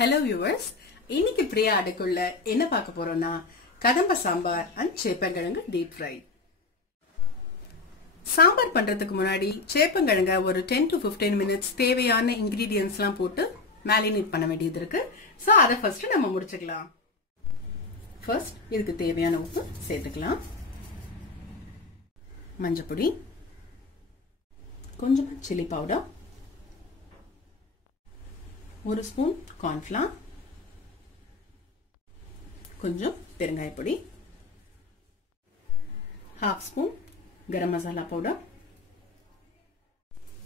Hello viewers, இன்னைக்கு பிரியா அடுக்குள்ள என்ன பார்க்க போறோம்னா கதம்ப சாம்பார் and சேப்பங்கிழங்கு deep fry. சாம்பார் பண்றதுக்கு முன்னாடி சேப்பங்கிழங்க ஒரு 10 to 15 minutes தேவையான ingredientsலாம் போட்டு marinate பண்ண வேண்டியது இருக்கு. சோ அத first நம்ம முடிச்சுக்கலாம். First இதுக்கு தேவையான உப்பு சேர்த்துக்கலாம். மஞ்சள் பொடி, கொஞ்சம் chili powder, ஒரு ஸ்பூன் கார்ன்ஃப்ளவர், கொஞ்சம் பெருங்காய பொடி, half spoon garam masala powder,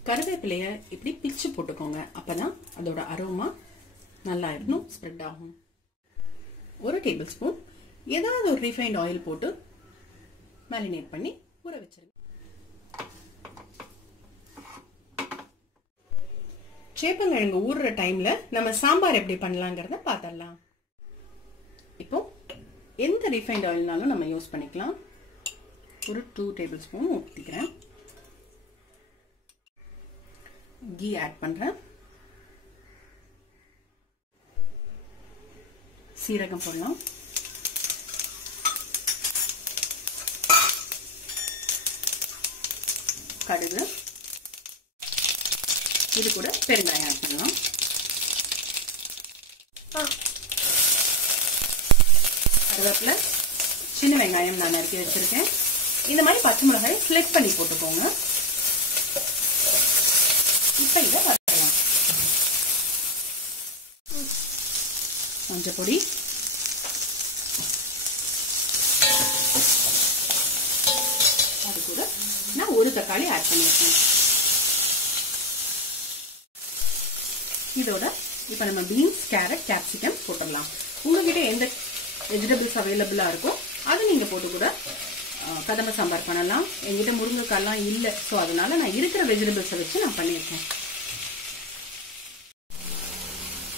கருவேப்பிலையை இப்படி பிச்சு போட்டுக்கோங்க. அப்பதான் அதோட அரோமா நல்லா இருக்கும், ஸ்ப்ரெட் ஆகும். ஒரு டேபிள் ஸ்பூன் ஏதாவது ஒரு ரீஃபைண்ட் ஆயில் போட்டு மேரினேட் பண்ணி ஊற வச்சிருங்க. சேப்பங்கிழங்கு ஊறுற டைம்ல நம்ம சாம்பார் எப்படி பண்ணலாம்ங்கறத பார்த்தறலாம். இப்போ எந்த ரீஃபைண்ட் ஆயில்னாலும் நம்ம யூஸ் பண்ணிக்கலாம். ஒரு 2 டேபிள் ஸ்பூன் ஊத்திக்கிறேன். கீ ஆட் பண்றேன். சீரகம் போடலாம். கடுகு, இது கூட பெருங்காயம் ஆட் பண்ணலாம். கருவேப்பிலை, சின்ன வெங்காயம் நான் நறுக்கி வச்சிருக்கேன். இந்த மாதிரி பச்சை மிளகாய் ஸ்லிட் பண்ணி போட்டுக்கோங்க. இப்ப இதை வறுக்கலாம். மஞ்சள் பொடி, அது கூட நான் ஒரு தக்காளி ஆட் பண்ணிருக்கேன். இதோட இப்ப நம்ம பீன்ஸ், கேரட், கேப்சிகம் போட்டுடலாம். உங்ககிட்ட எந்த வெஜிடபிள்ஸ் அவைலபிளா இருக்கோ அது நீங்க போட்டு கூட கதம்ப சாம்பார் பண்ணலாம். என்கிட்ட முருங்கைக்காய்லாம் இல்ல, சோ அதனால நான் இருக்கிற வெஜிடபிள்ஸை வச்சு நான் பண்ணிருக்கேன்.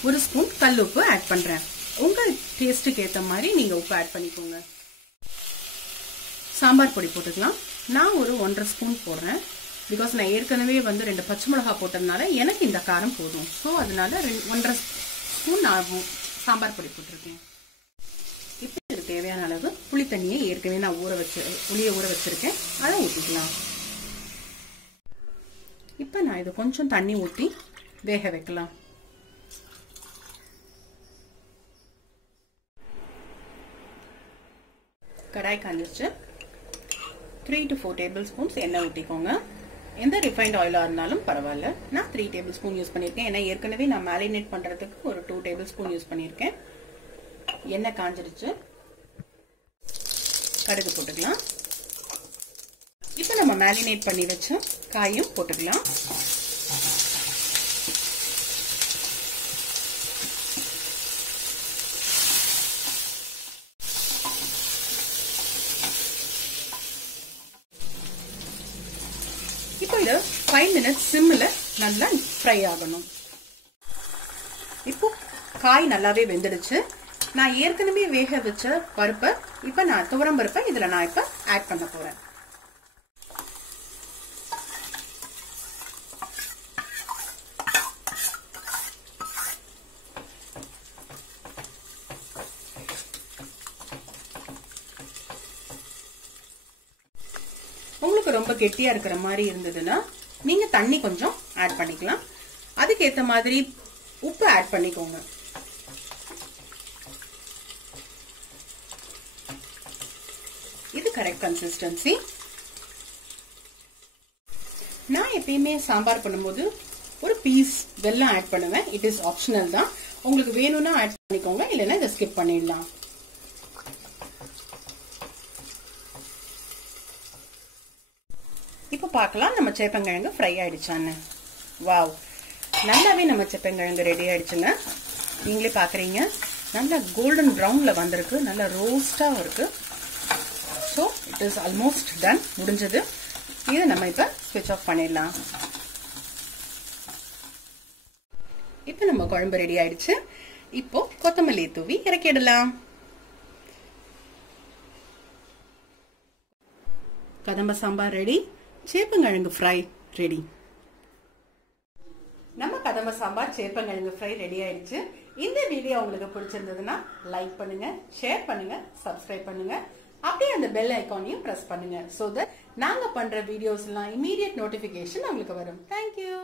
ஒரு ஸ்பூன் கல் உப்பு ஆட் பண்றேன். உங்க டேஸ்டுக்கு ஏத்த மாதிரி நீங்க உப்பு ஆட் பண்ணிக்கோங்க. சாம்பார் பொடி போட்டுக்கலாம். நான் ஒரு 1.5 ஸ்பூன் போடுறேன். பிகாஸ் நான் ஏற்கனவே 2 பச்சை மிளகாய் போட்டதுனால எனக்கு இந்த காரம் போதும். ஸோ அதனால 1.5 ஸ்பூன் ஆகும் சாம்பார் பொடி போட்டிருக்கேன். இப்போ இதுக்கு தேவையான அளவு புளி தண்ணியை ஏற்கனவே நான் புளியை ஊற வச்சிருக்கேன், அதை ஊற்றிக்கலாம். இப்போ நான் இது கொஞ்சம் தண்ணி ஊற்றி வேக வைக்கலாம். கடாய் காஞ்சிச்சு. 3 to 4 டேபிள் ஸ்பூன்ஸ் எண்ணெய் ஊற்றிக்கோங்க. எந்த ரிஃபைண்ட் ஆயிலா இருந்தாலும் பரவாயில்ல. நான் 3 டேபிள் ஸ்பூன் யூஸ் பண்ணிருக்கேன். ஏன்னா ஏற்கனவே நான் மேரினேட் பண்றதுக்கு ஒரு 2 டேபிள் ஸ்பூன் யூஸ் பண்ணிருக்கேன். எண்ணெய் காஞ்சிருச்சு. கடுகு போட்டுக்கலாம். இப்போ நம்ம மேரினேட் பண்ணி வச்ச காயும் போட்டுக்கலாம். இப்போ இது 5 minutes சிம்ல நல்லா ஃப்ரை ஆகணும். இப்போ காய் நல்லாவே வெந்துடுச்சு. நான் ஏற்கனவே வேக வச்ச பருப்பை இப்ப நான் துவரம் பருப்பை இதுல நான் இப்ப ஆட் பண்ண போறேன். உங்களுக்கு ரொம்ப கெட்டியா இருக்கிற மாதிரி இருந்ததுன்னா நீங்க தண்ணி கொஞ்சம் ஆட் பண்ணிக்கலாம். அதுக்கு ஏத்த மாதிரி உப்பு ஆட் பண்ணிக்கோங்க. இது கரெக்ட் கன்சிஸ்டன்சி. நான் எப்பயுமே சாம்பார் பண்ணும்போது ஒரு பீஸ் வெல்லம் ஆட் பண்ணுவேன். இட் இஸ் ஆப்ஷனல் தான். உங்களுக்கு வேணும்னா ஆட் பண்ணிக்கோங்க, இல்லைன்னா இதை ஸ்கிப் பண்ணிடலாம். இப்ப பார்க்கலாம் நம்ம சேப்பங்கிழங்கு ஃப்ரை ஆயிடுச்சான்னு. வாவ், நல்லாவே நம்ம சேப்பங்கிழங்கு ரெடி ஆயிடுச்சுங்க. நீங்களே பாக்குறீங்க, நல்லா கோல்டன் ப்ரௌன்ல வந்திருக்கு, நல்லா ரோஸ்டா இருக்கு. So it is almost done, முடிஞ்சது. இதை நம்ம இப்ப ஸ்விட்ச் ஆஃப் பண்ணிடலாம். இப்ப நம்ம குழம்பு ரெடி ஆயிடுச்சு. இப்போ கொத்தமல்லி தூவி இறக்கிடலாம். கதம்ப சாம்பார் ரெடி. சேப்பங்கிழங்கு ஃப்ரை ரெடி. நம்ம கதம்ப சாம்பார் சேப்பங்கிழங்கு ஃப்ரை ரெடி ஆயிடுச்சு. இந்த வீடியோ உங்களுக்கு பிடிச்சிருந்ததுன்னா லைக் பண்ணுங்க, ஷேர் பண்ணுங்க, சப்ஸ்கிரைப் பண்ணுங்க. அப்படியே அந்த பெல் ஐகானையும் பிரஸ் பண்ணுங்க. சோ தட் நாங்க பண்ற வீடியோஸ் எல்லாம் இமீடியட் நோட்டிபிகேஷன் உங்களுக்கு வரும். தேங்க்யூ.